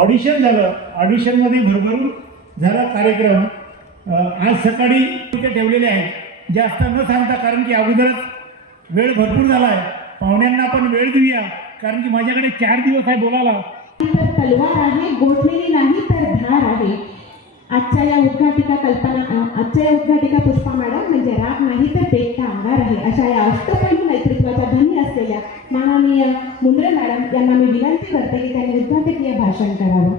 Audition झालं. ऑडिशनमध्ये भरभरून झाला कार्यक्रम. आज सकाळी तिथे ठेवलेले आहेत. जास्त न सांगता कारण की अगोदरच वेळ भरपूर झाला आहे पाहुण्यांना पण वेळ देऊया कारण की माझ्याकडे चार दिवस आहे बोलायला. तलवार आहे गोठलेली नाही तर धार आहे. आजच्या या उद्घाटिका कल्पना आजच्या या उद्घाटिका पुष्पा मॅडम म्हणजे राग नाही तर पेटता अंगार आहे. अशा या अष्टपैलू नेतृत्वाच्या धनी असलेल्या माननीय त्यांना यांना मी विनंती करते की त्यांनी उद्घाटकीय भाषण करावं.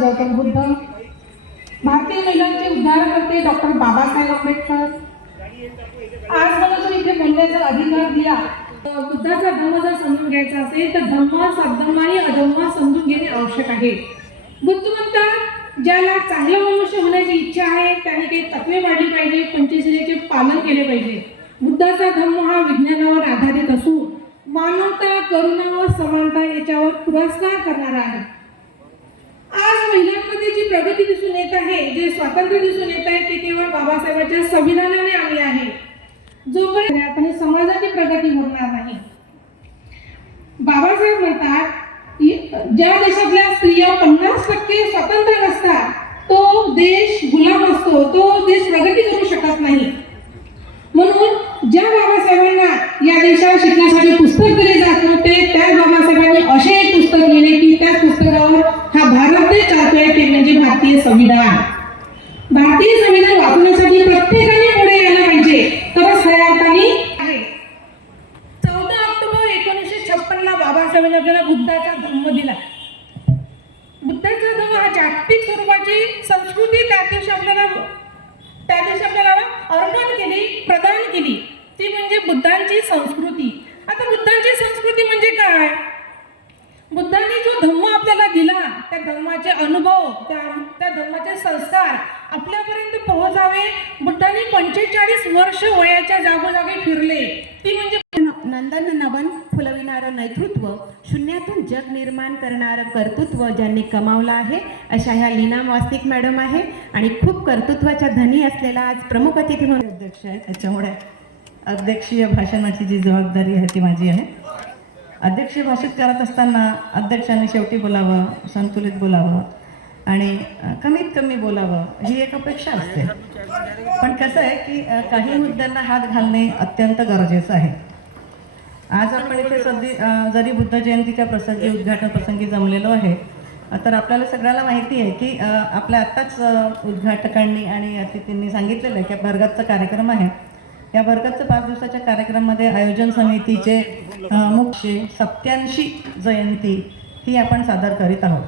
गौतम बुद्ध भारतीय महिलांचे उद्धारकर्ते डॉक्टर बाबासाहेब आंबेडकर. आज मला जर इथे बोलण्याचा अधिकार दिला तर बुद्धाचा धर्म जर समजून घ्यायचा असेल तर धम्म सद्धम्म आणि अधम्म समजून घेणे आवश्यक आहे. बुद्ध म्हणतात ज्याला चांगलं मनुष्य होण्याची इच्छा आहे त्याने काही तत्वे वाढली पाहिजे पंचशिलेचे पालन केले पाहिजे. बुद्धाचा धर्म हा विज्ञानावर आधारित असून मानवता करुणा व समानता याच्यावर पुरस्कार करणारा आहे. आज महिलांमध्ये जी प्रगती दिसून येत आहे जे स्वातंत्र्य दिसून येत आहे ते केवळ बाबासाहेबांच्या संविधानाने आले आहे. जोपर्यंत आणि समाजाची प्रगती होणार नाही. बाबासाहेब म्हणतात ज्या देशातल्या स्त्रिया पन्नास टक्के स्वतंत्र नसतात तो देश गुलाम असतो तो देश प्रगती करू शकत नाही. म्हणून ज्या बाबासाहेबांना या देशात शिकण्यासाठी पुस्तक दिले जात नव्हते त्याच बाबासाहेबांनी असे एक पुस्तक लिहिले की त्या पुस्तकावर हा भारत देश चालतोय ते म्हणजे भारतीय संविधान भारतीय संविधान वाचण्यासाठी प्रत्येकाने पुढे यायला पाहिजे तरच खऱ्या अर्थाने आहे चौदा ऑक्टोबर एकोणीसशे छप्पनला बाबासाहेबांनी आपल्याला बुद्धाचा धम्म दिला. बुद्धाचा धम्म हा जागतिक स्वरूपाची संस्कृती त्या दिवशी आपल्याला त्या दिवशी आपल्याला अर्पण केली प्रदान केली. ती म्हणजे बुद्धांची संस्कृती. आता बुद्धांची संस्कृती म्हणजे काय? बुद्धांनी जो धम्म आपल्याला दिला त्या धर्माचे अनुभव त्या त्या धर्माचे संस्कार आपल्यापर्यंत पोहोचावे. बुद्धांनी पंचेचाळीस वर्ष वयाच्या जागोजागी फिरले. ती म्हणजे नंदन नवन फुलविणारं नेतृत्व शून्यातून जग निर्माण करणारं कर्तृत्व ज्यांनी कमावलं आहे अशा ह्या लीना वास्तिक मॅडम आहे. आणि खूप कर्तृत्वाच्या धनी असलेला आज प्रमुख अतिथी म्हणून अध्यक्ष आहे. त्याच्यामुळे अध्यक्षीय भाषणाची जी जबाबदारी आहे ती माझी आहे. अध्यक्षीय भाषित करत असताना अध्यक्षांनी शेवटी बोलावं संतुलित बोलावं आणि कमीत कमी बोलावं ही एक अपेक्षा असते. पण कसं आहे की काही मुद्द्यांना हात घालणे अत्यंत गरजेचं आहे. आज आपण इथे सध्या जरी बुद्ध जयंतीच्या प्रसंगी उद्घाटन प्रसंगी जमलेलो आहे तर आपल्याला सगळ्याला माहिती आहे की आपल्या आत्ताच उद्घाटकांनी आणि अतिथींनी सांगितलेलं आहे की भरगतचा कार्यक्रम आहे. या भरगतचं पाच दिवसाच्या कार्यक्रमामध्ये आयोजन समितीचे मुख्य सत्याऐंशी जयंती ही आपण सादर करीत आहोत.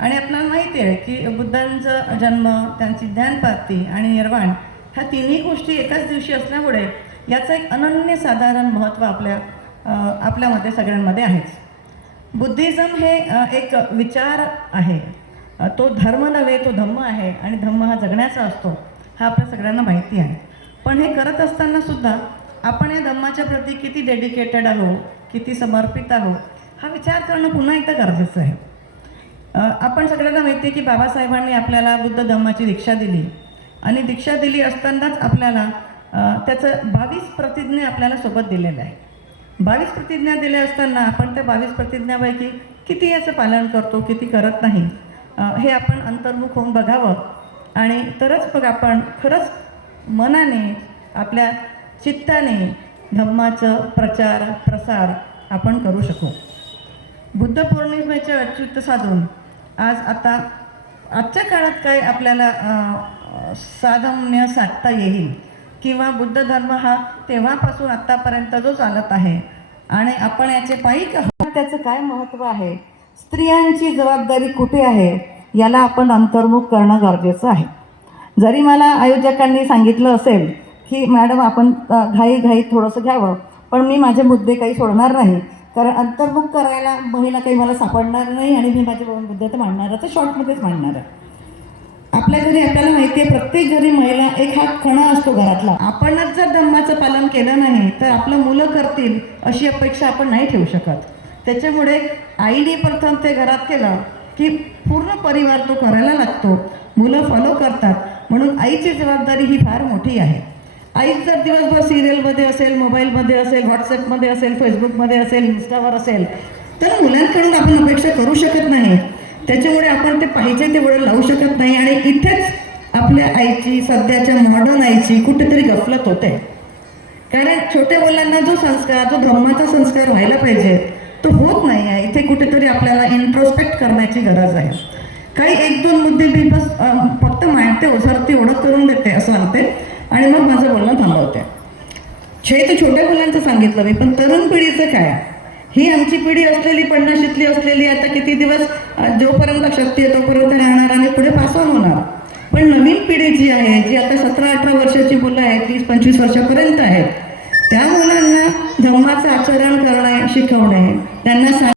आणि आपल्याला माहिती आहे की बुद्धांचा जन्म त्यांची ज्ञानप्राप्ती आणि निर्वाण ह्या तिन्ही गोष्टी एकाच दिवशी असल्यामुळे याचं एक अनन्यसाधारण महत्त्व आपल्या आपल्यामध्ये सगळ्यांमध्ये आहेच. बुद्धिझम हे एक विचार आहे. तो धर्म नव्हे तो धम्म आहे आणि धम्म हा जगण्याचा असतो हा आपल्या सगळ्यांना माहिती आहे. पण हे करत असताना सुद्धा आपण या धम्माच्या प्रती किती डेडिकेटेड आहो किती समर्पित आहोत हा विचार करणं पुन्हा एकदा गरजेचं आहे. आपण सगळ्यांना माहिती आहे की बाबासाहेबांनी आपल्याला बुद्ध धम्माची दीक्षा दिली आणि दीक्षा दिली असतानाच आपल्याला त्याचं बावीस प्रतिज्ञे आपल्याला सोबत दिलेलं आहे बावीस प्रतिज्ञा दिल्या असताना आपण त्या बावीस प्रतिज्ञापैकी किती याचं पालन करतो किती करत नाही? हे आपण अंतर्मुख होऊन बघावं. आणि तरच मग आपण खरंच मनाने आपल्या चित्ताने धम्माचं प्रचार प्रसार आपण करू शकू. बुद्ध पौर्णिमेचे औचित्य साधून आज आता आजच्या काळात काय आपल्याला साधम्य साधता येईल? किंवा बुद्ध धर्म हा तेव्हापासून आत्तापर्यंत जो चालत आहे. आणि आपण याचे पायिक त्याचं काय महत्त्व आहे? स्त्रियांची जबाबदारी कुठे आहे? याला आपण अंतर्मुख करणं गरजेचं आहे. जरी मला आयोजकांनी सांगितलं असेल की मॅडम आपण घाई घाई थोडंसं घ्यावं पण मी माझे मुद्दे काही सोडणार नाही. कारण अंतर्मुख करायला महिला काही मला सापडणार नाही आणि मी माझे मुद्दे तर मांडणार तर शॉर्टमध्येच मांडणार आहे. आपल्या घरी आपल्याला माहिती आहे प्रत्येक घरी महिला एक हा कणा असतो घरातला. आपणच जर धम्माचं पालन केलं नाही तर आपलं मुलं करतील अशी अपेक्षा आपण नाही ठेवू शकत. त्याच्यामुळे आईने प्रथम ते घरात केलं की पूर्ण परिवार तो करायला लागतो. मुलं फॉलो करतात. म्हणून आईची जबाबदारी ही फार मोठी आहे. आई जर दिवसभर सिरियलमध्ये असेल मोबाईलमध्ये असेल व्हॉट्सअपमध्ये असेल फेसबुकमध्ये असेल इन्स्टावर असेल तर मुलांकडून आपण अपेक्षा करू शकत नाही. त्याच्यामुळे आपण ते पाहिजे तेवढं लावू शकत नाही. आणि इथेच आपल्या आईची सध्याच्या मॉडर्न आईची कुठेतरी गफलत होते. कारण छोट्या मुलांना जो संस्कार जो ब्रह्माचा संस्कार व्हायला पाहिजे तो होत नाही आहे. इथे कुठेतरी आपल्याला इंट्रोस्पेक्ट करण्याची गरज आहे. काही एक दोन मुद्दे मी बस फक्त मांडते ओसरते ओळख करून देते असं सांगते आणि मग माझं बोलणं थांबवते. छे तर छोट्या मुलांचं सांगितलं मी पण तरुण पिढीचं काय? ही आमची पिढी असलेली पन्नाशीतली असलेली आता किती दिवस जोपर्यंत शक्ती आहे तोपर्यंत राहणार आणि पुढे पास ऑन होणार. पण नवीन पिढी जी आहे जी आता सतरा अठरा वर्षाची मुलं आहेत तीस पंचवीस वर्षापर्यंत आहेत त्या मुलांना धम्माचं आचरण करणे शिकवणे त्यांना सांग